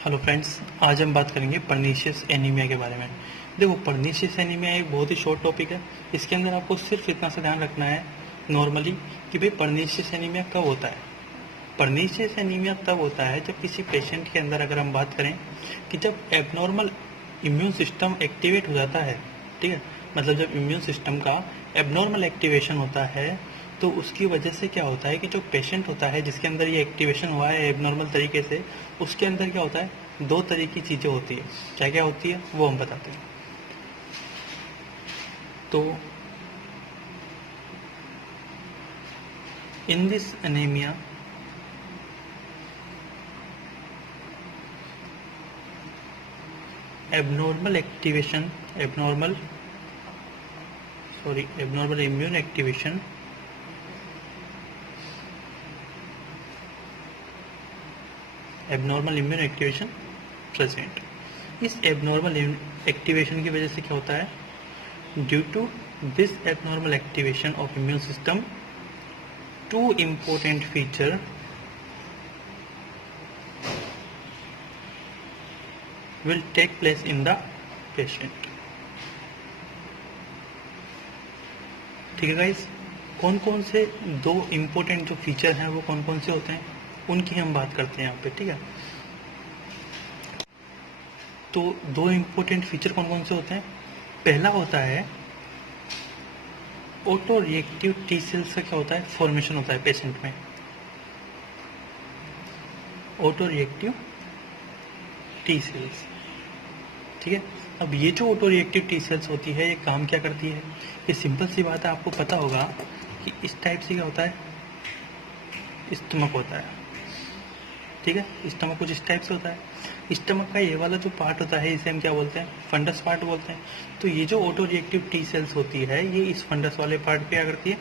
Hello friends, आज हम बात करेंगे पर्नीशियस एनीमिया के बारे में। देखो, पर्नीशियस एनीमिया एक बहुत ही शॉर्ट टॉपिक है। इसके अंदर आपको सिर्फ इतना सा ध्यान रखना है नॉर्मली कि भाई पर्नीशियस एनीमिया कब होता है। पर्नीशियस एनीमिया तब होता है जब किसी पेशेंट के अंदर, अगर हम बात करें कि जब एबनॉर्मल इम्यून सिस्टम एक्टिवेट हो जाता है, ठीक है, मतलब जब इम्यून सिस्टम का एबनॉर्मल एक्टिवेशन होता है तो उसकी वजह से क्या होता है कि जो पेशेंट होता है जिसके अंदर ये एक्टिवेशन हुआ है एबनॉर्मल तरीके से, उसके अंदर क्या होता है, दो तरह की चीज़ें होती है। क्या क्या होती है वो हम बताते हैं। तो in this anaemia abnormal activation abnormal immune activation present. इस एबनॉर्मल एक्टिवेशन की वजह से क्या होता है, due to this abnormal activation of immune system, two important feature will take place in the patient। ठीक है गाइस, कौन कौन से दो इम्पोर्टेंट जो फीचर हैं वो कौन कौन से होते हैं उनकी हम बात करते हैं यहाँ पे। ठीक है, तो दो इम्पोर्टेंट फीचर कौन कौन से होते हैं। पहला होता है ऑटो रिएक्टिव टी सेल्स का क्या होता है, फॉर्मेशन होता है पेशेंट में। ऑटो रिएक्टिव टी सेल्स, ठीक है। अब ये जो ऑटो रिएक्टिव टी सेल्स होती है ये काम क्या करती है, ये सिंपल सी बात है, आपको पता होगा कि इस टाइप से क्या होता है, स्टमक होता है, ठीक है। स्टमक कुछ इस टाइप से होता है। स्टमक का ये वाला जो पार्ट होता है इसे हम क्या बोलते हैं, फंडस पार्ट बोलते हैं। तो ये जो ऑटो रिएक्टिव टी सेल्स होती है ये इस फंडस वाले पार्ट पे क्या करती है,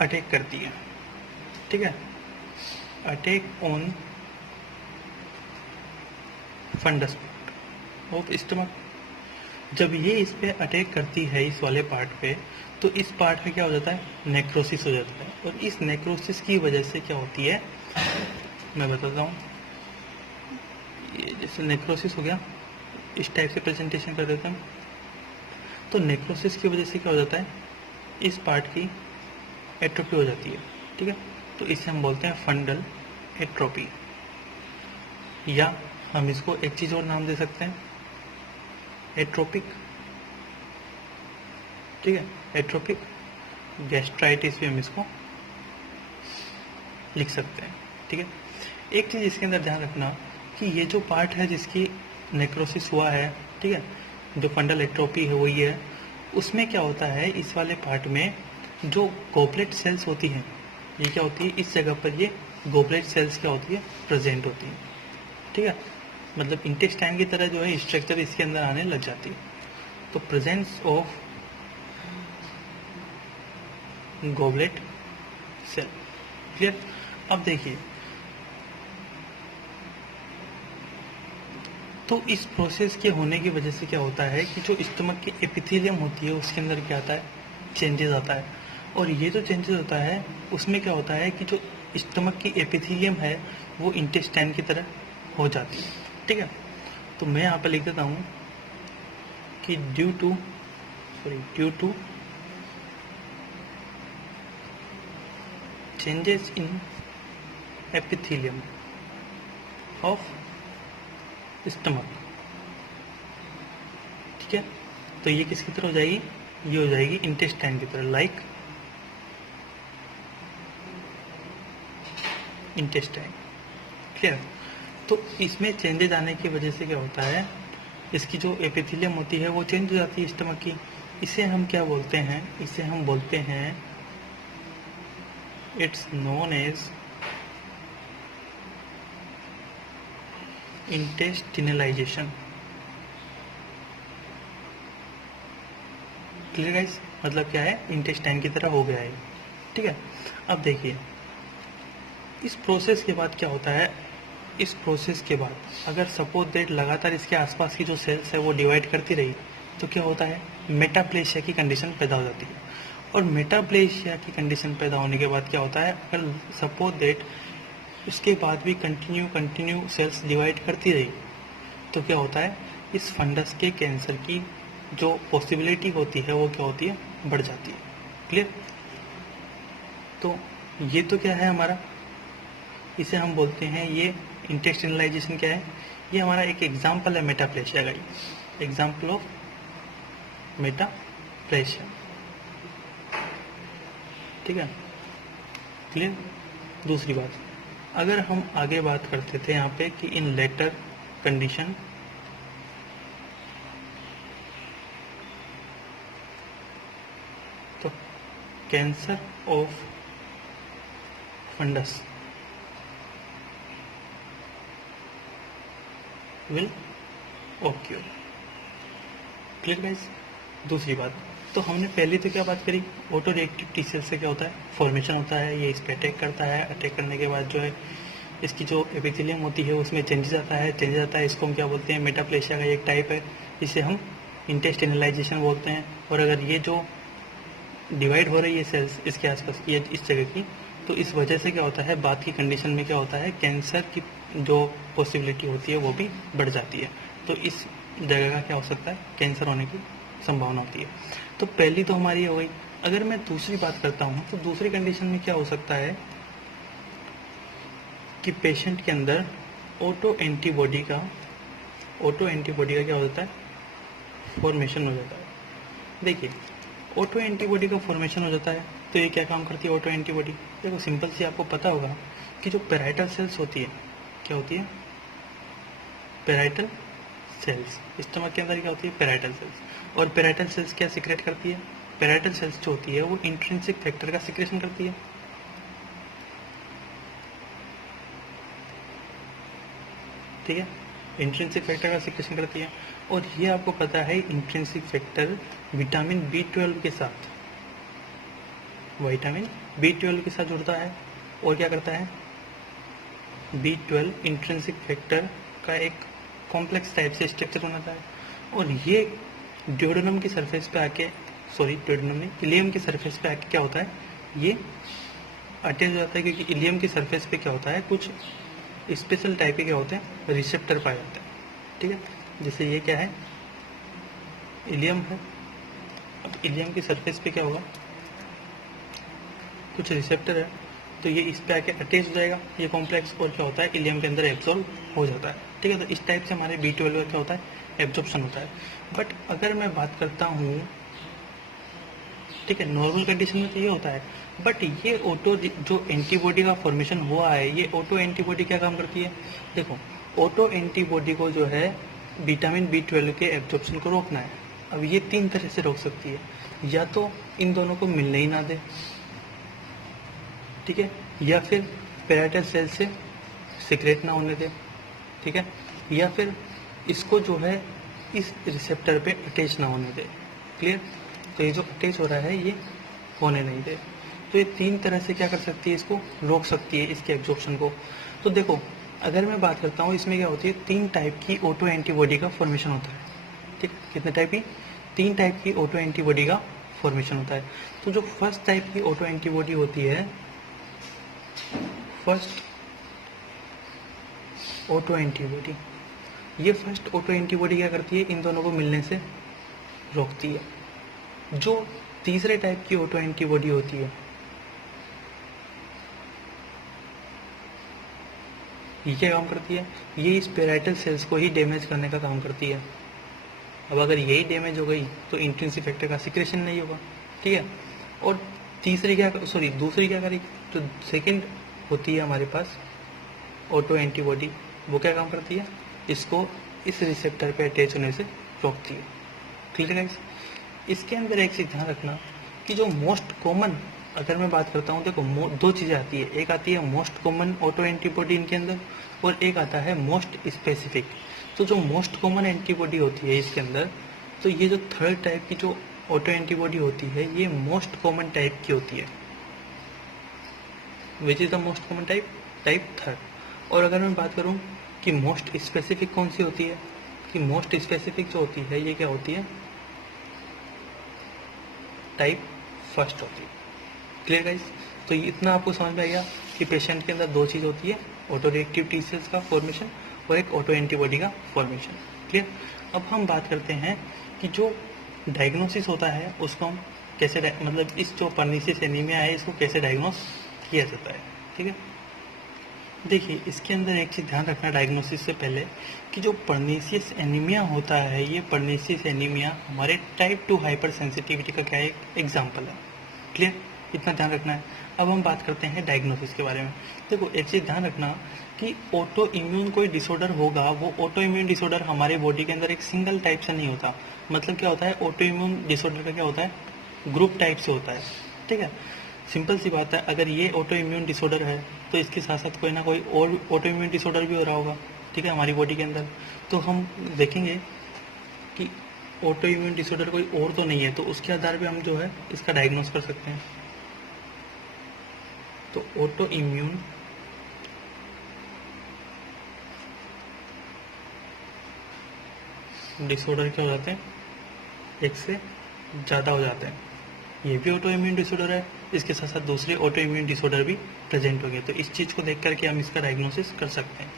अटैक करती है, ठीक है। Attack on fundus of stomach. जब ये इस पे अटैक करती है इस वाले पार्ट पे, तो इस पार्ट में क्या हो जाता है, नेक्रोसिस हो जाता है। और इस नेक्रोसिस की वजह से क्या होती है मैं बताता हूँ। ये जैसे नेक्रोसिस हो गया, इस टाइप से प्रेजेंटेशन कर देते हैं। तो नेक्रोसिस की वजह से क्या हो जाता है, इस पार्ट की एट्रोपी हो जाती है, ठीक है। तो इसे हम बोलते हैं फंडल एट्रोपी, या हम इसको एक चीज़ और नाम दे सकते हैं, एट्रोपिक, ठीक है। एट्रोपिक गैस्ट्राइटिस भी हम इसको लिख सकते हैं, ठीक है। एक चीज़ इसके अंदर ध्यान रखना कि ये जो पार्ट है जिसकी नेक्रोसिस हुआ है, ठीक है, जो फंडल एट्रोपी है वो ये है, उसमें क्या होता है, इस वाले पार्ट में जो गोबलेट सेल्स होती हैं, ये क्या होती है, इस जगह पर ये गोबलेट सेल्स क्या होती है, प्रेजेंट होती है, ठीक है। मतलब इंटेस्टाइन की तरह जो है स्ट्रक्चर इसके अंदर आने लग जाती है। तो presence of goblet cell, clear. अब देखिए, तो इस प्रोसेस के होने की वजह से क्या होता है कि जो स्टमक की एपिथेलियम होती है उसके अंदर क्या आता है, चेंजेस आता है। और ये जो चेंजेस होता है उसमें क्या होता है कि जो स्टमक की एपिथेलियम है वो इंटेस्टाइन की तरह हो जाती है, ठीक है। तो मैं यहाँ पर लिख देता हूँ कि due to changes in epithelium of stomach, ठीक है। तो ये किसकी तरह हो जाएगी, ये हो जाएगी इंटेस्टाइन की तरह, लाइक इंटेस्टाइन, क्लियर। तो इसमें चेंजेज आने की वजह से क्या होता है, इसकी जो एपिथेलियम होती है वो चेंज हो जाती है स्टमक की। इसे हम क्या बोलते हैं, इसे हम बोलते हैं, it's known as intestinalisation, clear guys. मतलब क्या है, इंटेस्टाइन की तरह हो गया है, ठीक है। अब देखिए, इस प्रोसेस के बाद क्या होता है, इस प्रोसेस के बाद अगर सपोज दैट लगातार इसके आसपास की जो सेल्स है वो डिवाइड करती रही तो क्या होता है, मेटाप्लेशिया की कंडीशन पैदा हो जाती है। और मेटाप्लेशिया की कंडीशन पैदा होने के बाद क्या होता है, अगर सपोज दैट उसके बाद भी कंटिन्यू सेल्स डिवाइड करती रही, तो क्या होता है, इस फंडस के कैंसर की जो पॉसिबिलिटी होती है वो क्या होती है, बढ़ जाती है। क्लियर? तो ये तो क्या है हमारा, इसे हम बोलते हैं, ये इंटेस्टिनलाइजेशन क्या है, ये हमारा एक एग्जाम्पल है मेटाप्लेशिया का, एग्जाम्पल ऑफ मेटाप्लेशिया। ठीक है, क्लियर? दूसरी बात, अगर हम आगे बात करते थे यहाँ पे कि इन लेटर कंडीशन तो cancer of fundus will occur. Clear guys? दूसरी बात, तो हमने पहले तो क्या बात करी, ऑटो रिएक्टिव टी सेल से क्या होता है, फॉर्मेशन होता है, ये इस पर अटैक करता है, अटैक करने के बाद जो है इसकी जो एपिथेलियम होती है उसमें चेंजेस आता है, इसको हम क्या बोलते हैं, मेटाप्लेशिया का एक टाइप है, इसे हम इंटेस्टिनलाइजेशन बोलते हैं। और अगर ये जो डिवाइड हो रही है सेल्स इसके आसपास, ये इस जगह की, तो इस वजह से क्या होता है, बाद की कंडीशन में क्या होता है, कैंसर की जो पॉसिबिलिटी होती है वो भी बढ़ जाती है। तो इस जगह का क्या हो सकता है, कैंसर होने की संभावना होती है। तो पहली तो हमारी हो गई। अगर मैं दूसरी बात करता हूँ तो दूसरी कंडीशन में क्या हो सकता है कि पेशेंट के अंदर ऑटो एंटीबॉडी का क्या हो जाता है, फॉर्मेशन हो जाता है। देखिए, ऑटो एंटीबॉडी का फॉर्मेशन हो जाता है, तो ये क्या काम करती है ऑटो एंटीबॉडी, देखो सिंपल सी आपको पता होगा कि जो पेराइटल सेल्स होती है, क्या होती है, पेराइटल सेल्स, स्टमक के अंदर क्या होती है, पेराइटल सेल्स। और पेराइटल सेल्स क्या सीक्रेट करती है, पेराइटल सेल्स जो होती है वो इंट्रिंसिक फैक्टर का सीक्रेशन करती है। ठीक है, इंट्रिंसिक फैक्टर का सीक्रेशन करती है। और ये आपको पता है इंट्रिंसिक फैक्टर विटामिन B12 के साथ, विटामिन B12 के साथ जुड़ता है और क्या करता है, B12 इंट्रिंसिक फैक्टर का एक कॉम्प्लेक्स टाइप से स्ट्रक्चर बनाता है। और ये ड्यूडेनम की सरफेस पे आके, ड्यूडेनम नहीं, इलियम की सरफेस पे आके क्या होता है, ये अटैच हो जाता है, क्योंकि इलियम की सरफेस पे क्या होता है, कुछ स्पेशल टाइप के क्या होते हैं, रिसेप्टर पाए जाते हैं। ठीक है, जैसे ये क्या है, इलियम है। अब इलियम की सरफेस पे क्या होगा, कुछ रिसेप्टर है, तो ये इस पे आके अटैच हो जाएगा ये कॉम्प्लेक्स, और क्या होता है, इलियम के अंदर एब्जॉर्ब हो जाता है। ठीक है, तो इस टाइप से हमारे B12 का क्या होता है, एब्जॉर्प्शन होता है। बट अगर मैं बात करता हूँ, ठीक है, नॉर्मल कंडीशन में तो ये होता है, बट ये ऑटो जो एंटीबॉडी का फॉर्मेशन हुआ है, ये ऑटो एंटीबॉडी क्या काम करती है, देखो ऑटो एंटीबॉडी को जो है विटामिन B12 के एब्जॉर्प्शन को रोकना है। अब ये तीन तरह से रोक सकती है, या तो इन दोनों को मिलने ही ना दे, ठीक है, या फिर पेराइटल सेल से सिक्रेट ना होने दे, ठीक है, या फिर इसको जो है इस रिसेप्टर पे अटैच ना होने दे। क्लियर? तो ये जो अटैच हो रहा है ये होने नहीं दे। तो ये तीन तरह से क्या कर सकती है, इसको रोक सकती है, इसके एब्जॉर्प्शन को। तो देखो, अगर मैं बात करता हूँ, इसमें क्या होती है, तीन टाइप की ऑटो एंटीबॉडी का फॉर्मेशन होता है। ठीक, कितने टाइप की, तीन टाइप की ऑटो एंटीबॉडी का फॉर्मेशन होता है। तो जो फर्स्ट टाइप की ऑटो एंटीबॉडी होती है, फर्स्ट ऑटो एंटीबॉडी, ये फर्स्ट ऑटो एंटीबॉडी क्या करती है, इन दोनों को मिलने से रोकती है। जो तीसरे टाइप की ऑटो एंटीबॉडी होती है, ये क्या काम करती है, ये इस पेराइटल सेल्स को ही डैमेज करने का काम करती है। अब अगर यही डैमेज हो गई तो इंट्रिंसिक फैक्टर का सिक्रेशन नहीं होगा। ठीक है, और दूसरी क्या करेगी, तो सेकंड होती है हमारे पास ऑटो एंटीबॉडी, वो क्या काम करती है, इसको इस रिसेप्टर पे अटैच होने से रोकती है। Clear guys? इसके अंदर एक चीज ध्यान रखना कि जो मोस्ट कॉमन, अगर मैं बात करता हूँ, देखो दो चीज़ें आती है, एक आती है मोस्ट कॉमन ऑटो एंटीबॉडी इनके अंदर, और एक आता है मोस्ट स्पेसिफिक। तो जो मोस्ट कॉमन एंटीबॉडी होती है इसके अंदर, तो ये जो थर्ड टाइप की जो ऑटो एंटीबॉडी होती है, ये मोस्ट कॉमन टाइप की होती है। Which is the most common type, type third. और अगर मैं बात करूँ कि मोस्ट स्पेसिफिक कौन सी होती है, कि मोस्ट स्पेसिफिक जो होती है ये क्या होती है, टाइप फर्स्ट होती है। Clear guys? तो इतना आपको समझ में आ गया कि पेशेंट के अंदर दो चीज़ होती है, ऑटो रिएक्टिव टी सेल्स का फॉर्मेशन और एक ऑटो एंटीबॉडी का फॉर्मेशन। क्लियर। अब हम बात करते हैं कि जो डायग्नोसिस होता है उसको हम कैसे मतलब इस जो पर्नीशियस एनीमिया है इसको कैसे डायग्नोस किया जाता है। ठीक है, देखिए इसके अंदर एक चीज़ ध्यान रखना डायग्नोसिस से पहले कि जो पर्नीशियस एनीमिया होता है, ये पर्नीशियस एनीमिया हमारे टाइप 2 हाइपर सेंसिटिविटी का क्या एक एग्जाम्पल है। क्लियर, इतना ध्यान रखना है। अब हम बात करते हैं डायग्नोसिस के बारे में। देखो एक चीज़ ध्यान रखना कि ऑटो इम्यून कोई डिसऑर्डर होगा, वो ऑटो इम्यून डिसऑर्डर हमारे बॉडी के अंदर एक सिंगल टाइप से नहीं होता। मतलब क्या होता है, ऑटो इम्यून डिसऑर्डर का क्या होता है, ग्रुप टाइप से होता है। ठीक है, सिंपल सी बात है, अगर ये ऑटो इम्यून डिसऑर्डर है तो इसके साथ साथ कोई ना कोई और ऑटो इम्यून डिसऑर्डर भी हो रहा होगा। ठीक है, हमारी बॉडी के अंदर। तो हम देखेंगे कि ऑटो इम्यून डिसऑर्डर कोई और तो नहीं है, तो उसके आधार पे हम जो है इसका डायग्नोस कर सकते हैं। तो ऑटो इम्यून डिसऑर्डर क्या हो जाते हैं, एक से ज़्यादा हो जाते हैं। ये भी ऑटो इम्यून डिसऑर्डर है, इसके साथ साथ दूसरे ऑटो इम्यून डिसऑर्डर भी प्रेजेंट होंगे। तो इस चीज़ को देख करके हम इसका डायग्नोसिस कर सकते हैं।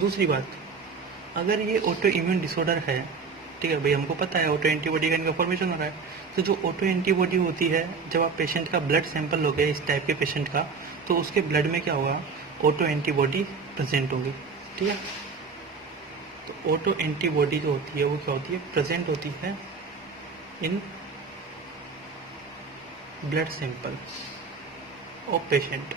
दूसरी बात, अगर ये ऑटो इम्यून डिसऑर्डर है, ठीक है भाई, हमको पता है ऑटो एंटीबॉडी का इनका फॉर्मेशन हो रहा है। तो जो ऑटो एंटीबॉडी होती है, जब आप पेशेंट का ब्लड सैंपल लोगे इस टाइप के पेशेंट का, तो उसके ब्लड में क्या होगा, ऑटो एंटीबॉडी प्रेजेंट होगी। ठीक है, तो ऑटो एंटीबॉडी जो होती है वो क्या होती है, प्रेजेंट होती है in blood sample of patient.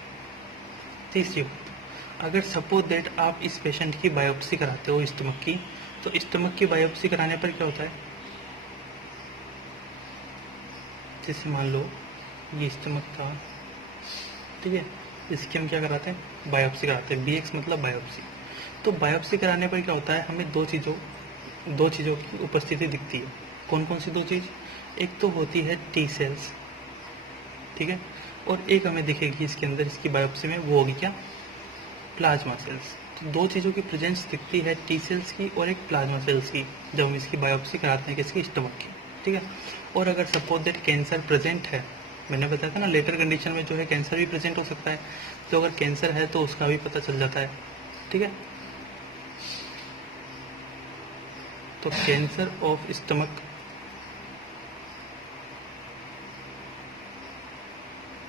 तीसरी बात, अगर सपोज दैट आप इस पेशेंट की बायोप्सी कराते हो स्टमक की, तो स्टमक की बायोप्सी कराने पर क्या होता है, जैसे मान लो ये स्टमक था, ठीक है, इसकी हम क्या कराते हैं, बायोप्सी कराते हैं। BX मतलब बायोप्सी। तो बायोप्सी कराने पर क्या होता है, हमें दो चीज़ों की उपस्थिति दिखती है। कौन कौन सी दो चीज़, एक तो होती है टी सेल्स, ठीक है, और एक हमें दिखेगी इसके अंदर इसकी बायोप्सी में, वो होगी क्या, प्लाज्मा सेल्स। तो दो चीज़ों की प्रेजेंस दिखती है, टी सेल्स की और एक प्लाज्मा सेल्स की, जब हम इसकी बायोप्सी कराते हैं किसकी, स्टमक की। ठीक है, और अगर सपोज दैट कैंसर प्रेजेंट है, मैंने बताया था ना लेटर कंडीशन में जो है कैंसर भी प्रेजेंट हो सकता है, तो अगर कैंसर है तो उसका भी पता चल जाता है। ठीक है, तो cancer of stomach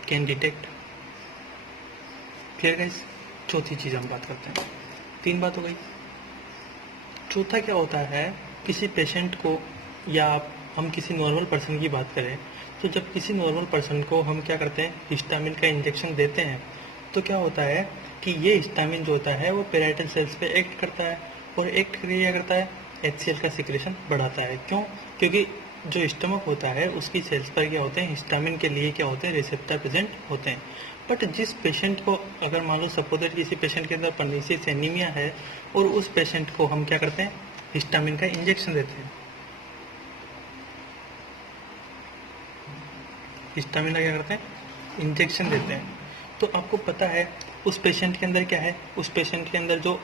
can detect. Clear guys. चौथी चीज़ हम बात करते हैं, 3 बात हो गई। चौथा क्या होता है, किसी पेशेंट को या हम किसी नॉर्मल पर्सन की बात करें, तो जब किसी नॉर्मल पर्सन को हम क्या करते हैं, हिस्टामिन का इंजेक्शन देते हैं, तो क्या होता है कि ये हिस्टामिन जो होता है वो पेराइटल सेल्स पे एक्ट करता है, और एक्ट करके क्या करता है, HCl का सिक्रेशन बढ़ाता है। क्यों, क्योंकि जो स्टमक होता है उसकी सेल्स पर क्या होते हैं, हिस्टामिन के लिए क्या होते हैं, रिसेप्टर प्रेजेंट होते हैं। बट जिस पेशेंट को, अगर मान लो सपोज किसी पेशेंट के अंदर पर्नीशियस एनीमिया है और उस पेशेंट को हम क्या करते हैं, हिस्टामिन का इंजेक्शन देते हैं। हिस्टामिन का क्या करते हैं, इंजेक्शन देते हैं। तो आपको पता है उस पेशेंट के अंदर क्या है, उस पेशेंट के अंदर जो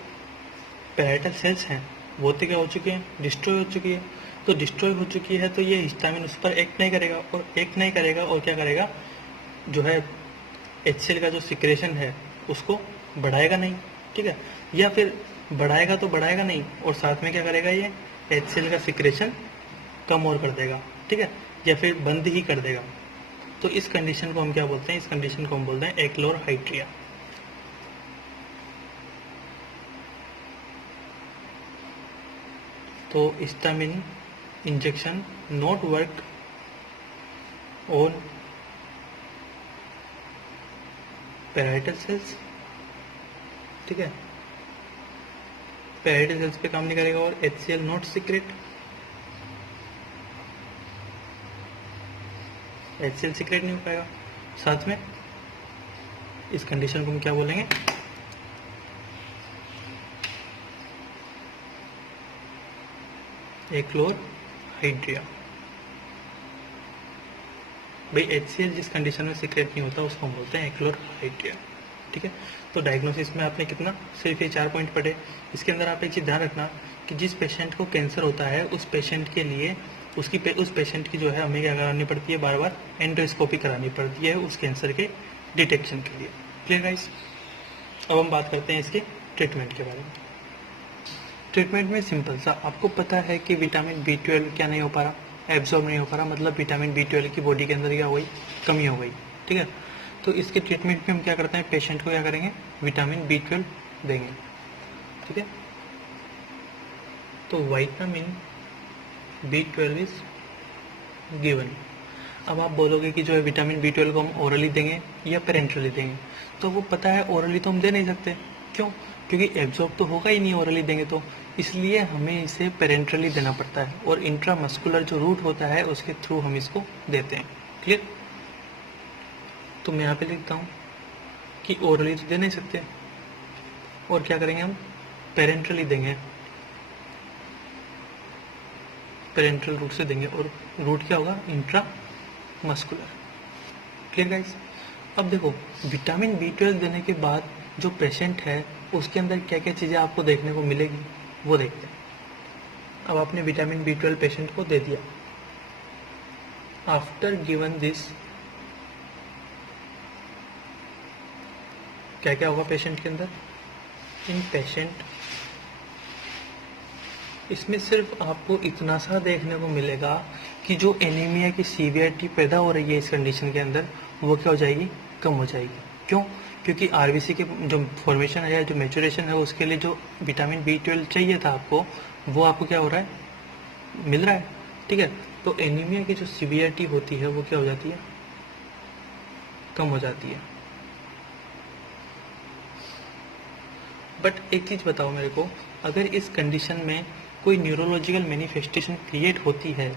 पैराइटल सेल्स हैं वो तो क्या हो चुकी हैं, डिस्ट्रॉय हो चुकी है। तो डिस्ट्रॉय हो चुकी है तो ये हिस्टामिन उस पर एक्ट नहीं करेगा, और एक्ट नहीं करेगा और क्या करेगा, जो है HCl का जो सिक्रेशन है उसको बढ़ाएगा नहीं। ठीक है, या फिर बढ़ाएगा तो बढ़ाएगा नहीं, और साथ में क्या करेगा, ये HCl का सिक्रेशन कम और कर देगा। ठीक है, या फिर बंद ही कर देगा। तो इस कंडीशन को हम क्या बोलते हैं, इस कंडीशन को हम बोलते हैं एक्लोरहाइड्रिया। तो histamine injection not work on parietal cells. ठीक है, पैराइटल सेल्स पे काम नहीं करेगा, और HCl not secret, HCl secret नहीं हो पाएगा। साथ में इस कंडीशन को हम क्या बोलेंगे, एक्लोरहाइड्रिया। भाई HCl जिस कंडीशन में सीक्रेट नहीं होता उसको हम बोलते हैं एक्लोरहाइड्रिया। ठीक है, तो डायग्नोसिस में आपने कितना, सिर्फ ये 4 पॉइंट पढ़े। इसके अंदर आप एक चीज़ ध्यान रखना कि जिस पेशेंट को कैंसर होता है उस पेशेंट के लिए उस पेशेंट की जो है हमें क्या करानी पड़ती है, बार बार एंडोस्कोपी करानी पड़ती है उस कैंसर के डिटेक्शन के लिए। Clear guys. अब हम बात करते हैं इसके ट्रीटमेंट के बारे में। ट्रीटमेंट में सिंपल सा, आपको पता है कि विटामिन B12 क्या नहीं हो पा रहा, एब्जॉर्ब नहीं हो पा रहा, मतलब विटामिन B12 की बॉडी के अंदर क्या हो गई, कमी हो गई। ठीक है, तो इसके ट्रीटमेंट में हम क्या करते हैं, पेशेंट को क्या करेंगे, विटामिन B12 देंगे। ठीक है, तो विटामिन B12 इज गिवन। अब आप बोलोगे कि जो है विटामिन B12 को हम ओरली देंगे या पेरेंटली देंगे, तो वो पता है ओरली तो हम दे नहीं सकते। क्यों? क्योंकि एब्जॉर्ब तो होगा ही नहीं ओरली देंगे तो, इसलिए हमें इसे पेरेंटली देना पड़ता है और इंट्रामस्कुलर जो रूट होता है उसके थ्रू हम इसको देते हैं। क्लियर? तो मैं यहाँ पे लिखता हूँ कि ओरली तो दे नहीं सकते, और क्या करेंगे हम, पेरेंटली देंगे, पेरेंटल रूट से देंगे, और रूट क्या होगा, इंट्रा मस्कुलर। Clear guys? अब देखो, विटामिन B12 देने के बाद जो पेशेंट है उसके अंदर क्या क्या चीज़ें आपको देखने को मिलेगी वो देखते हैं। अब आपने विटामिन B12 पेशेंट को दे दिया, आफ्टर गिवन दिस क्या क्या होगा पेशेंट के अंदर, इन पेशेंट इसमें सिर्फ आपको इतना सा देखने को मिलेगा कि जो एनीमिया की सीवियरिटी पैदा हो रही है इस कंडीशन के अंदर, वो क्या हो जाएगी, कम हो जाएगी। क्यों? क्योंकि आरबीसी के जो फॉर्मेशन है या जो मेचुरेशन है उसके लिए जो विटामिन B12 चाहिए था आपको, वो आपको क्या हो रहा है, मिल रहा है। ठीक है, तो एनीमिया की जो सीवियरिटी होती है वो क्या हो जाती है, कम हो जाती है। बट एक चीज़ बताओ मेरे को, अगर इस कंडीशन में कोई न्यूरोलॉजिकल मैनिफेस्टेशन क्रिएट होती है,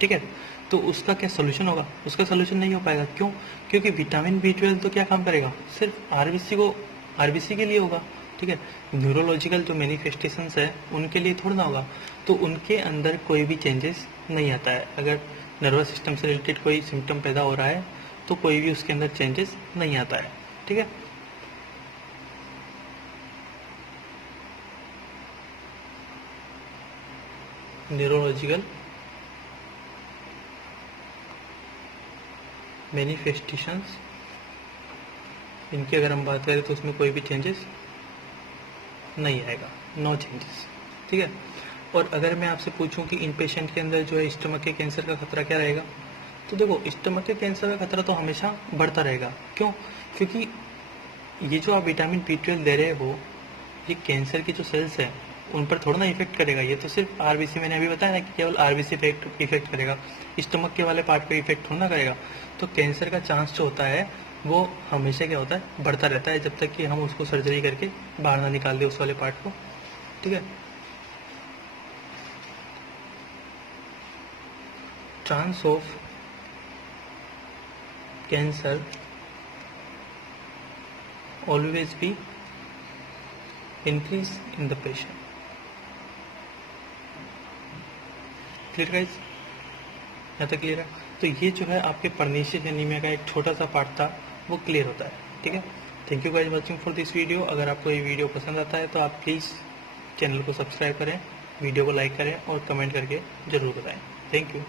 ठीक है, तो उसका क्या सोल्यूशन होगा, उसका सोल्यूशन नहीं हो पाएगा। क्यों? क्योंकि विटामिन B12 तो क्या काम करेगा, सिर्फ आरबीसी के लिए होगा। ठीक है, न्यूरोलॉजिकल जो मैनिफेस्टेशंस है उनके लिए थोड़ा ना होगा, तो उनके अंदर कोई भी चेंजेस नहीं आता है। अगर नर्वस सिस्टम से रिलेटेड कोई सिम्टम पैदा हो रहा है तो कोई भी उसके अंदर चेंजेस नहीं आता है। ठीक है, न्यूरोलॉजिकल मैनिफेस्टेशंस, इनकी अगर हम बात करें तो उसमें कोई भी चेंजेस नहीं आएगा, नो चेंजेस। ठीक है, और अगर मैं आपसे पूछूं कि इन पेशेंट के अंदर जो है स्टमक के कैंसर का खतरा क्या रहेगा, तो देखो स्टमक के कैंसर का खतरा तो हमेशा बढ़ता रहेगा। क्यों? क्योंकि ये जो आप विटामिन B12 दे रहे हो, ये कैंसर की जो सेल्स हैं उन पर थोड़ा ना इफेक्ट करेगा, ये तो सिर्फ आरबीसी, मैंने अभी बताया ना कि केवल आरबीसी इफेक्ट करेगा, स्टमक के वाले पार्ट पे इफेक्ट थोड़ा ना करेगा। तो कैंसर का चांस जो होता है वो हमेशा क्या होता है, बढ़ता रहता है, जब तक कि हम उसको सर्जरी करके बाहर ना निकाल दें उस वाले पार्ट को। ठीक है, chance of cancer always be increase in the patient. Clear guys? यहाँ तक क्लियर है? तो ये जो है आपके पर्नीशियस एनीमिया का एक छोटा सा पार्ट था, वो क्लियर होता है। ठीक है, thank you guys watching for this video. अगर आपको ये वीडियो पसंद आता है तो आप प्लीज़ चैनल को सब्सक्राइब करें, वीडियो को लाइक करें और कमेंट करके ज़रूर बताएं। Thank you.